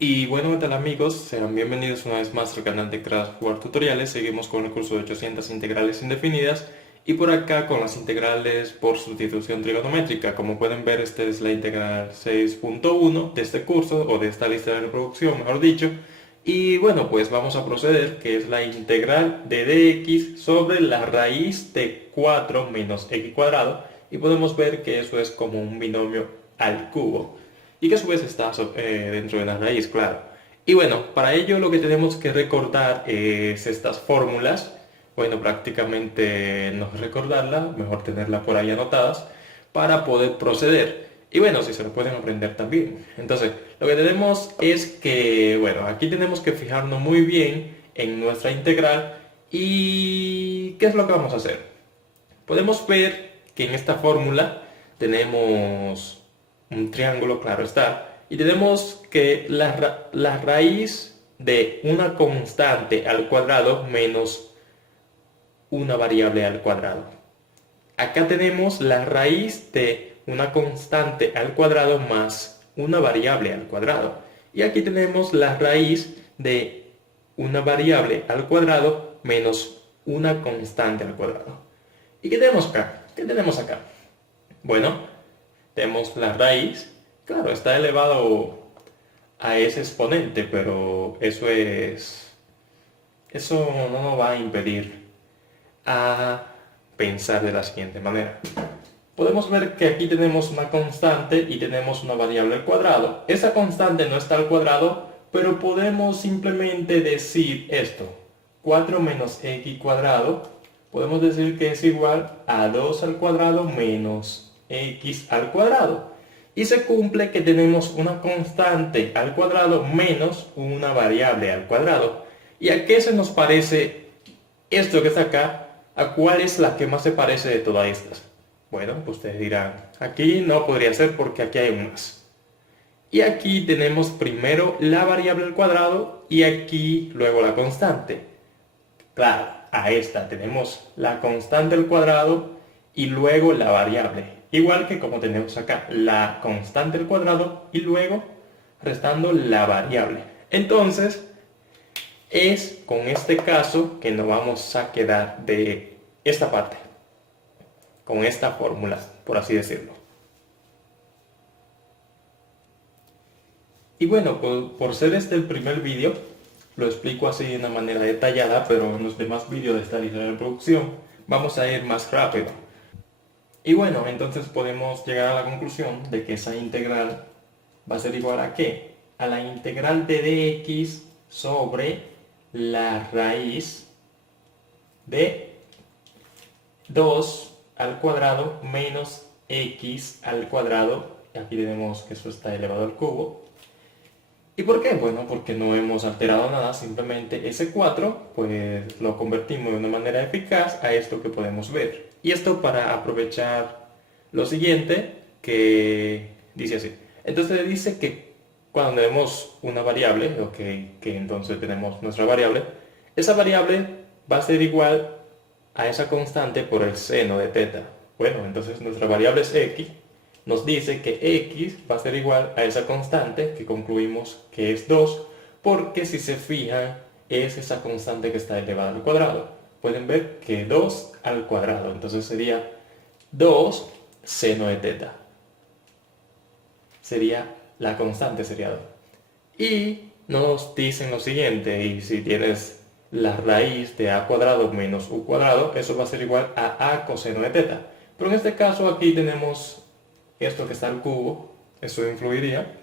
Y bueno, ¿qué tal amigos? Sean bienvenidos una vez más al canal de Crash Jugar Tutoriales. Seguimos con el curso de 800 integrales indefinidas y por acá con las integrales por sustitución trigonométrica. Como pueden ver, esta es la integral 6.1 de este curso o de esta lista de reproducción, mejor dicho. Y bueno, pues vamos a proceder, que es la integral de dx sobre la raíz de 4 menos x cuadrado. Y podemos ver que eso es como un binomio al cubo y que a su vez está dentro de la raíz, claro. Y bueno, para ello lo que tenemos que recordar es estas fórmulas. Bueno, prácticamente no recordarlas, mejor tenerlas por ahí anotadas para poder proceder. Y bueno, si se lo pueden aprender también. Entonces, lo que tenemos es que, bueno, aquí tenemos que fijarnos muy bien en nuestra integral. ¿Y qué es lo que vamos a hacer? Podemos ver que en esta fórmula tenemos un triángulo, claro está, y tenemos que la raíz de una constante al cuadrado menos una variable al cuadrado. Acá tenemos la raíz de una constante al cuadrado más una variable al cuadrado. Y aquí tenemos la raíz de una variable al cuadrado menos una constante al cuadrado. ¿Y qué tenemos acá? ¿Qué tenemos acá? Bueno, tenemos la raíz. Claro, está elevado a ese exponente, pero eso no nos va a impedir a pensar de la siguiente manera. Podemos ver que aquí tenemos una constante y tenemos una variable al cuadrado. Esa constante no está al cuadrado, pero podemos simplemente decir esto. 4 menos x cuadrado, podemos decir que es igual a 2 al cuadrado menos x al cuadrado. Y se cumple que tenemos una constante al cuadrado menos una variable al cuadrado. ¿Y a qué se nos parece esto que está acá? ¿A cuál es la que más se parece de todas estas? Bueno, pues ustedes dirán, aquí no podría ser porque aquí hay un más. Y aquí tenemos primero la variable al cuadrado y aquí luego la constante. Claro, a esta tenemos la constante al cuadrado y luego la variable. Igual que como tenemos acá la constante al cuadrado y luego restando la variable. Entonces, es con este caso que nos vamos a quedar de esta parte, con esta fórmula, por así decirlo. Y bueno, por ser este el primer vídeo, lo explico así de una manera detallada, pero en los demás vídeos de esta lista de reproducción vamos a ir más rápido. Y bueno, entonces podemos llegar a la conclusión de que esa integral va a ser igual a ¿qué? A la integral de dx sobre la raíz de 2 al cuadrado menos x al cuadrado. Aquí tenemos que eso está elevado al cubo. ¿Y por qué? Bueno, porque no hemos alterado nada, simplemente ese 4 pues lo convertimos de una manera eficaz a esto que podemos ver. Y esto para aprovechar lo siguiente que dice así. Entonces dice que cuando tenemos una variable, ok, que entonces tenemos nuestra variable, esa variable va a ser igual a esa constante por el seno de teta. Bueno, entonces nuestra variable es x, nos dice que x va a ser igual a esa constante que concluimos que es 2, porque si se fijan es esa constante que está elevada al cuadrado. Pueden ver que 2 al cuadrado, entonces sería 2 seno de teta. Sería la constante, sería 2. Y nos dicen lo siguiente, y si tienes la raíz de a cuadrado menos u cuadrado, eso va a ser igual a coseno de teta. Pero en este caso aquí tenemos esto que está al cubo, eso influiría.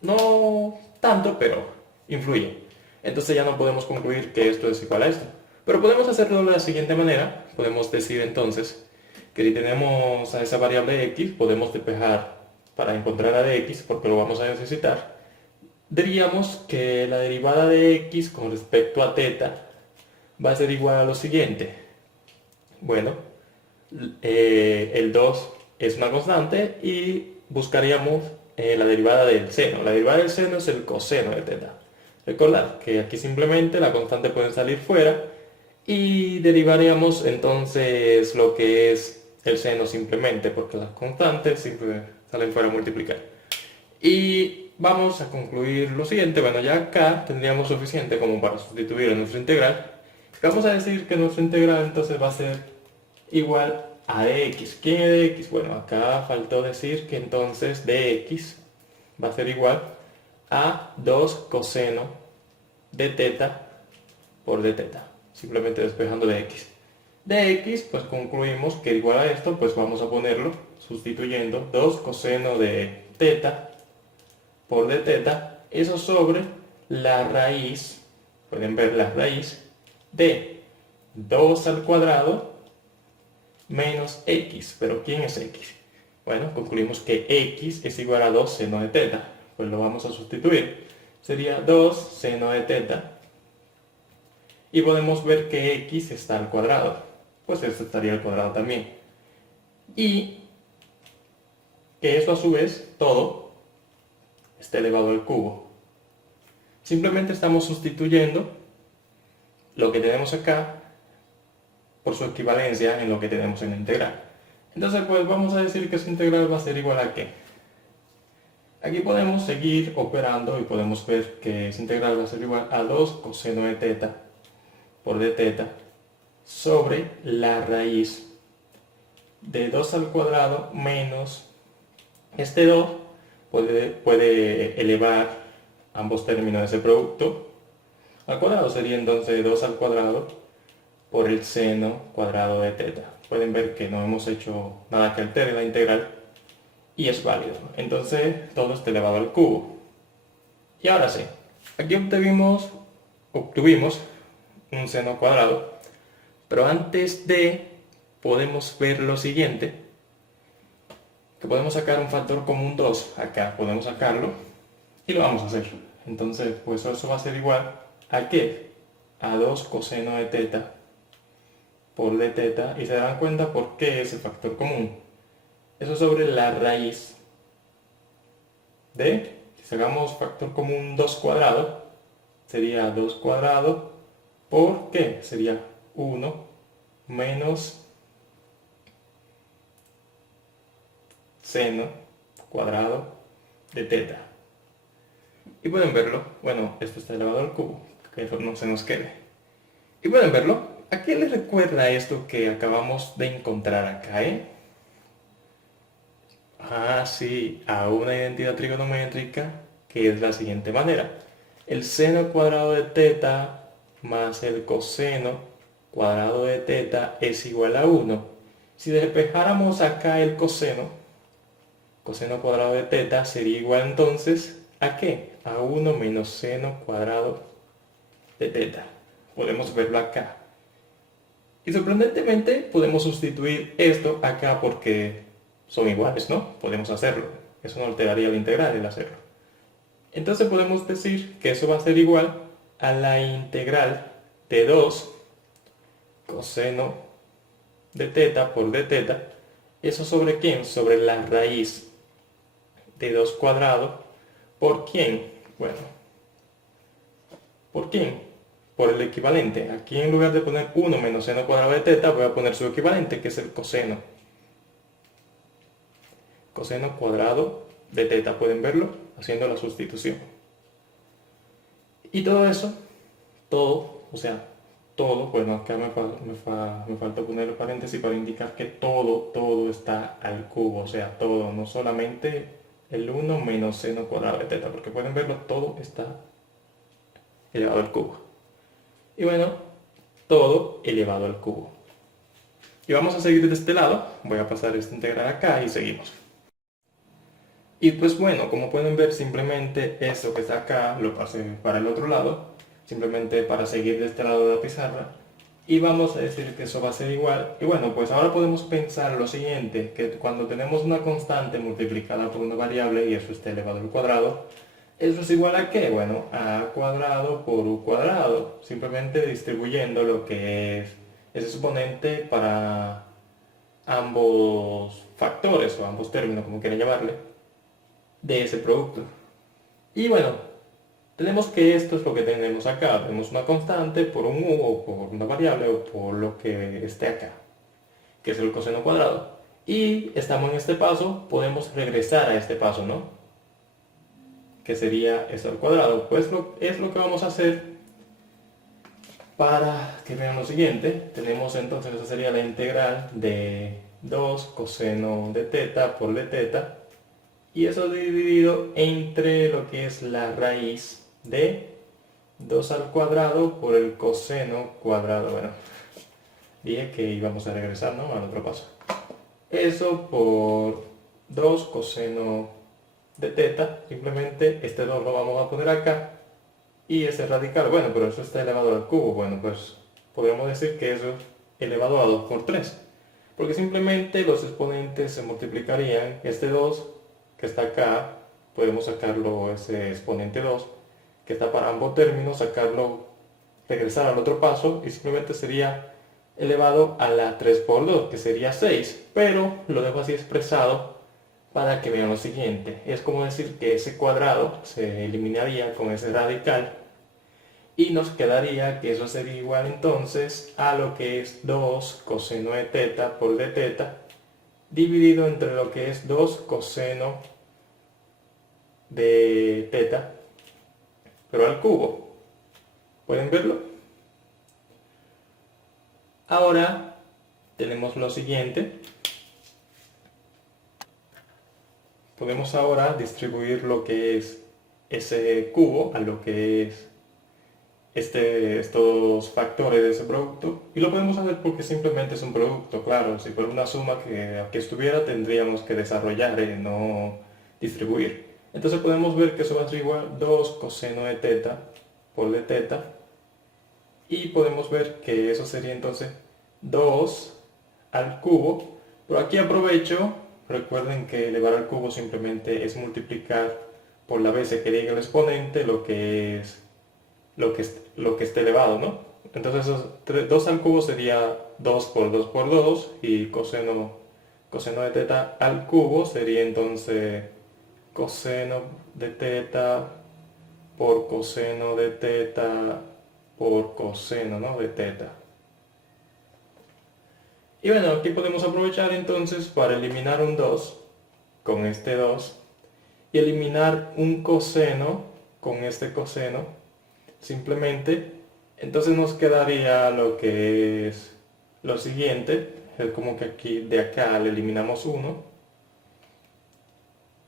No tanto, pero influye. Entonces ya no podemos concluir que esto es igual a esto. Pero podemos hacerlo de la siguiente manera. Podemos decir entonces que si tenemos a esa variable x, podemos despejar para encontrar a de x, porque lo vamos a necesitar. Diríamos que la derivada de x con respecto a teta va a ser igual a lo siguiente. Bueno, el 2 es una constante y buscaríamos la derivada del seno. La derivada del seno es el coseno de teta. Recordad que aquí simplemente la constante puede salir fuera y derivaríamos entonces lo que es el seno simplemente, porque las constantes siempre salen fuera a multiplicar. Y vamos a concluir lo siguiente. Bueno, ya acá tendríamos suficiente como para sustituir a nuestra integral. Vamos a decir que nuestra integral entonces va a ser igual a dx. ¿Quién es dx? Bueno, acá faltó decir que entonces dx va a ser igual a 2 coseno de teta por d teta. Simplemente despejando dx. Dx, pues concluimos que igual a esto, pues vamos a ponerlo sustituyendo 2 coseno de teta por d teta, eso sobre la raíz, pueden ver la raíz de 2 al cuadrado menos x. ¿Pero quién es x? Bueno, concluimos que x es igual a 2 seno de teta, pues lo vamos a sustituir. Sería 2 seno de teta y podemos ver que x está al cuadrado, pues esto estaría al cuadrado también. Y que eso a su vez, todo, está elevado al cubo. Simplemente estamos sustituyendo lo que tenemos acá por su equivalencia en lo que tenemos en la integral. Entonces, pues vamos a decir que esa integral va a ser igual a ¿qué? Aquí podemos seguir operando y podemos ver que esa integral va a ser igual a 2 coseno de teta por d teta sobre la raíz de 2 al cuadrado menos este 2 puede elevar ambos términos de ese producto al cuadrado. Sería entonces 2 al cuadrado por el seno cuadrado de teta. Pueden ver que no hemos hecho nada que altere la integral y es válido. Entonces todo está elevado al cubo. Y ahora sí, aquí obtuvimos un seno cuadrado, pero antes de podemos ver lo siguiente, que podemos sacar un factor común 2, acá podemos sacarlo y lo vamos a hacer. Entonces pues eso va a ser igual a ¿qué? A 2 coseno de teta por d teta, y se darán cuenta por qué es el factor común. Eso sobre la raíz de, si sacamos factor común 2 cuadrado, sería 2 cuadrado por ¿qué? Sería 1 menos seno cuadrado de teta. Y pueden verlo, bueno, esto está elevado al cubo, que eso no se nos quede. Y pueden verlo, ¿a qué les recuerda esto que acabamos de encontrar acá, Ah, sí, a una identidad trigonométrica que es la siguiente manera. El seno cuadrado de teta más el coseno cuadrado de teta es igual a 1. Si despejáramos acá el coseno cuadrado de teta sería igual entonces ¿a qué? A 1 menos seno cuadrado de teta. Podemos verlo acá. Y sorprendentemente podemos sustituir esto acá porque son iguales, ¿no? Podemos hacerlo. Eso no alteraría la integral el hacerlo. Entonces podemos decir que eso va a ser igual a la integral de 2 coseno de teta por d teta. ¿Eso sobre quién? Sobre la raíz de 2 cuadrado. ¿Por quién? Bueno, ¿por quién? Por el equivalente. Aquí en lugar de poner 1 menos seno cuadrado de teta, voy a poner su equivalente, que es el coseno. Coseno cuadrado de teta, pueden verlo haciendo la sustitución. Y todo eso, todo, o sea, todo, bueno, acá me falta poner el paréntesis para indicar que todo está al cubo, o sea, todo, no solamente el 1 menos seno cuadrado de teta, porque pueden verlo, todo está elevado al cubo. Y bueno, todo elevado al cubo. Y vamos a seguir de este lado, voy a pasar esta integral acá y seguimos. Y pues bueno, como pueden ver, simplemente eso que está acá lo pasé para el otro lado, simplemente para seguir de este lado de la pizarra. Y vamos a decir que eso va a ser igual. Y bueno, pues ahora podemos pensar lo siguiente, que cuando tenemos una constante multiplicada por una variable y eso está elevado al cuadrado, ¿eso es igual a qué? Bueno, a cuadrado por u cuadrado, simplemente distribuyendo lo que es ese exponente para ambos factores o ambos términos, como quieran llamarle, de ese producto. Y bueno, tenemos que esto es lo que tenemos acá. Tenemos una constante por un u o por una variable o por lo que esté acá, que es el coseno cuadrado. Y estamos en este paso, podemos regresar a este paso, ¿no? que sería esto al cuadrado. Pues es lo que vamos a hacer para que vean lo siguiente. Tenemos entonces, esa sería la integral de 2 coseno de teta por de teta, y eso dividido entre lo que es la raíz de 2 al cuadrado por el coseno cuadrado. Bueno, dije que íbamos a regresar, ¿no?, al otro paso. Eso por 2 coseno de teta, simplemente este 2 lo vamos a poner acá, y ese radical, bueno, pero eso está elevado al cubo. Bueno, pues podríamos decir que eso es elevado a 2 por 3, porque simplemente los exponentes se multiplicarían. Este 2 que está acá, podemos sacarlo, ese exponente 2 que está para ambos términos, sacarlo, regresar al otro paso, y simplemente sería elevado a la 3 por 2, que sería 6, pero lo dejo así expresado para que vean lo siguiente. Es como decir que ese cuadrado se eliminaría con ese radical, y nos quedaría que eso sería igual entonces a lo que es 2 coseno de teta por de teta, dividido entre lo que es 2 coseno de teta, pero al cubo. ¿Pueden verlo? Ahora tenemos lo siguiente. Podemos ahora distribuir lo que es ese cubo a lo que es estos factores de ese producto, y lo podemos hacer porque simplemente es un producto. Claro, si fuera una suma que aquí estuviera, tendríamos que desarrollar, no distribuir. Entonces podemos ver que eso va a ser igual 2 coseno de teta por de teta, y podemos ver que eso sería entonces 2 al cubo. Pero aquí aprovecho, recuerden que elevar al cubo simplemente es multiplicar por la base que diga el exponente lo que esté elevado, ¿no? Entonces 2 al cubo sería 2 por 2 por 2, y coseno de teta al cubo sería entonces coseno de teta por coseno de teta por coseno, ¿no?, de teta. Y bueno, aquí podemos aprovechar entonces para eliminar un 2 con este 2, y eliminar un coseno con este coseno. Simplemente, entonces nos quedaría lo que es lo siguiente. Es como que aquí, de acá le eliminamos 1,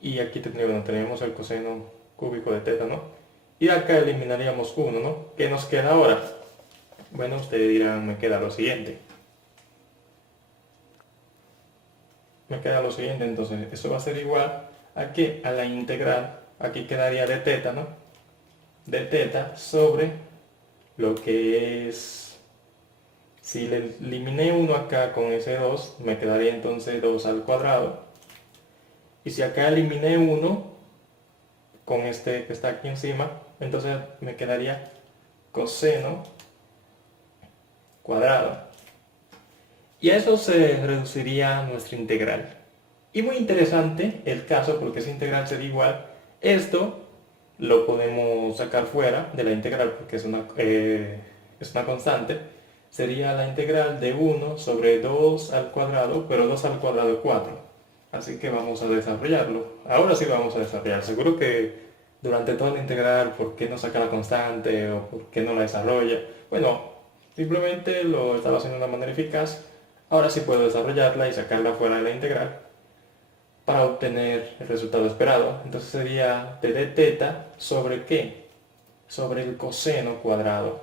y aquí tenemos el coseno cúbico de teta, ¿no? Y acá eliminaríamos 1, ¿no? ¿Qué nos queda ahora? Bueno, ustedes dirán, me queda lo siguiente. Entonces eso va a ser igual a ¿qué? A la integral, aquí quedaría de teta, ¿no?, de teta sobre lo que es, si le eliminé 1 acá con ese 2, me quedaría entonces 2 al cuadrado, y si acá eliminé 1 con este que está aquí encima, entonces me quedaría coseno cuadrado, y a eso se reduciría nuestra integral. Y muy interesante el caso, porque esa integral sería igual, esto lo podemos sacar fuera de la integral porque es una constante. Sería la integral de 1 sobre 2 al cuadrado, pero 2 al cuadrado es 4. Así que vamos a desarrollarlo. Ahora sí lo vamos a desarrollar. Seguro que durante toda la integral, ¿por qué no saca la constante o por qué no la desarrolla? Bueno, simplemente lo estaba haciendo de una manera eficaz. Ahora sí puedo desarrollarla y sacarla fuera de la integral para obtener el resultado esperado. Entonces sería de d teta sobre ¿qué? Sobre el coseno cuadrado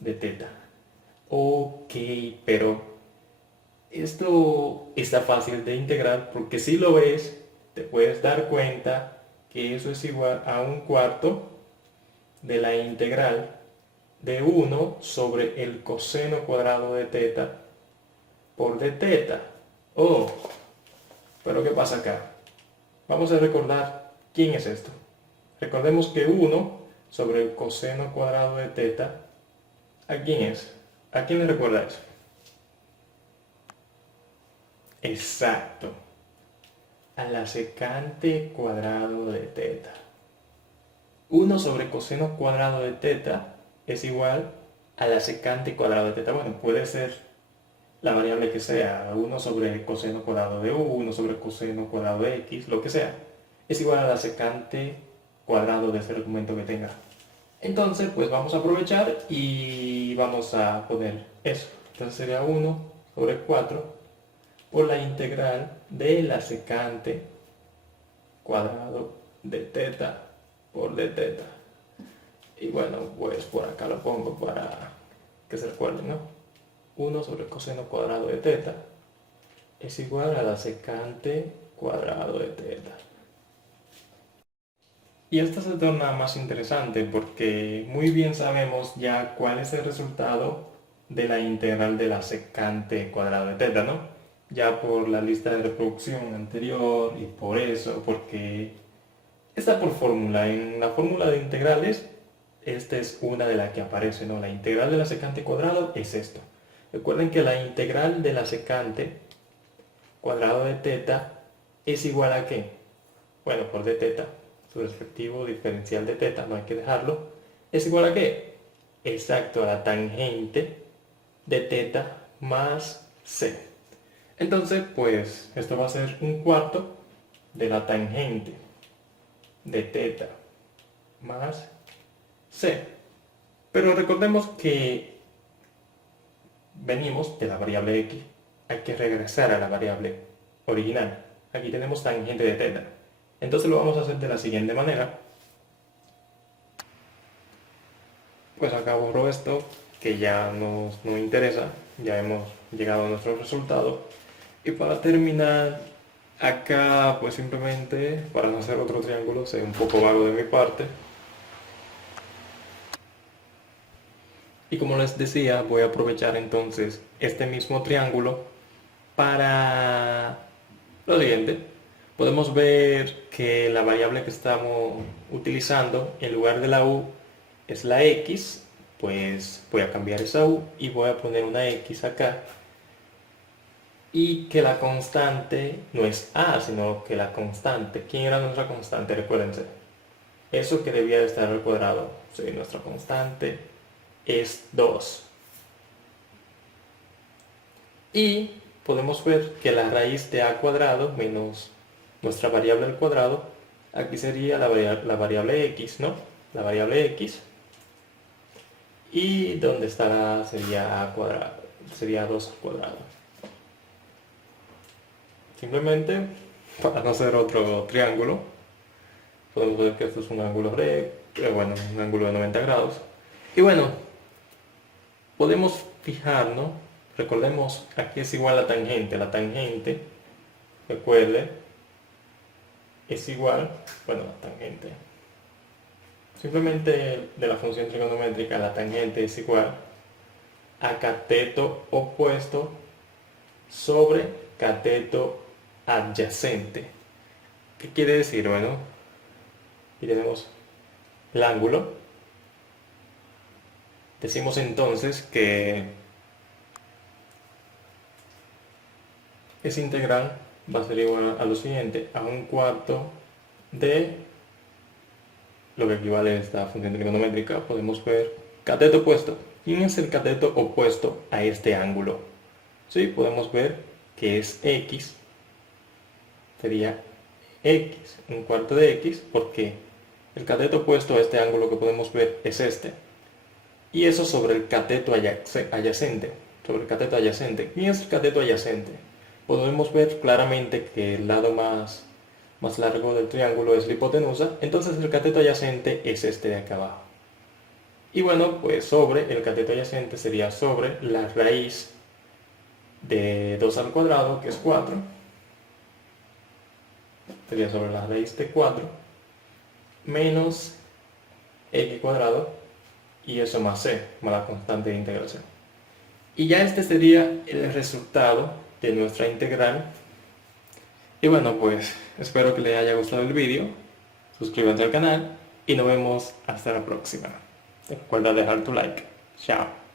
de teta. Ok, pero esto está fácil de integrar, porque si lo ves, te puedes dar cuenta que eso es igual a 1/4 de la integral de 1 sobre el coseno cuadrado de teta por d teta. Oh, pero ¿qué pasa acá? Vamos a recordar quién es esto. Recordemos que 1 sobre el coseno cuadrado de teta, ¿a quién es? ¿A quién le recuerda eso? Exacto, a la secante cuadrado de teta. 1 sobre coseno cuadrado de teta es igual a la secante cuadrado de teta. Bueno, puede ser la variable que sea, 1 sobre coseno cuadrado de 1 sobre coseno cuadrado de x, lo que sea. es igual a la secante cuadrado de ese argumento que tenga. Entonces, pues vamos a aprovechar y vamos a poner eso. Entonces sería 1 sobre 4 por la integral de la secante cuadrado de teta por d teta. Y bueno, pues por acá lo pongo para que se recuerden, ¿no? 1 sobre el coseno cuadrado de teta es igual a la secante cuadrado de teta. Y esto se torna más interesante porque muy bien sabemos ya cuál es el resultado de la integral de la secante cuadrado de teta, ¿no? Ya por la lista de reproducción anterior y por eso, porque está por fórmula. En la fórmula de integrales, esta es una de las que aparece, ¿no? La integral de la secante cuadrado es esto. Recuerden que la integral de la secante cuadrado de teta es igual a ¿qué? Bueno, por d teta, su respectivo diferencial de teta, no hay que dejarlo, es igual a ¿qué? Exacto, a la tangente de teta más c. Entonces, pues, esto va a ser un cuarto de la tangente de teta más c. Pero recordemos que venimos de la variable x, hay que regresar a la variable original. Aquí tenemos tangente de teta. Entonces lo vamos a hacer de la siguiente manera. Pues acá borro esto, que ya no interesa, ya hemos llegado a nuestro resultado. Y para terminar, acá pues simplemente, para no hacer otro triángulo, sé un poco vago de mi parte. Y como les decía, voy a aprovechar entonces este mismo triángulo para lo siguiente. Podemos ver que la variable que estamos utilizando en lugar de la u es la x, pues voy a cambiar esa u y voy a poner una x acá. Y que la constante no es a, sino que la constante, ¿quién era nuestra constante? Recuérdense, eso que debía de estar al cuadrado, sí, nuestra constante es 2. Y podemos ver que la raíz de a cuadrado menos nuestra variable al cuadrado, aquí sería la variable x, ¿no? La variable x. Y donde estará sería a cuadrado, sería 2 al cuadrado. Simplemente, para no hacer otro triángulo, podemos ver que esto es un ángulo recto, bueno, un ángulo de 90 grados. Y bueno, podemos fijarnos, recordemos, aquí es igual a la tangente, recuerde, es igual, bueno, la tangente, simplemente de la función trigonométrica, la tangente es igual a cateto opuesto sobre cateto adyacente. ¿Qué quiere decir? Bueno, aquí tenemos el ángulo. Decimos entonces que esa integral va a ser igual a lo siguiente, a un cuarto de lo que equivale a esta función trigonométrica. Podemos ver cateto opuesto. ¿Quién es el cateto opuesto a este ángulo? Sí, podemos ver que es x, sería x, un cuarto de x, porque el cateto opuesto a este ángulo que podemos ver es este. Y eso sobre el cateto adyacente. Sobre el cateto adyacente. ¿Quién es el cateto adyacente? Podemos ver claramente que el lado más largo del triángulo es la hipotenusa, entonces el cateto adyacente es este de acá abajo. Y bueno, pues sobre el cateto adyacente sería sobre la raíz de 2 al cuadrado, que es 4. Sería sobre la raíz de 4 menos x cuadrado y eso más c, más la constante de integración. Y ya este sería el resultado de nuestra integral. Y bueno, pues espero que les haya gustado el vídeo, suscríbanse al canal y nos vemos hasta la próxima. Recuerda dejar tu like. Chao.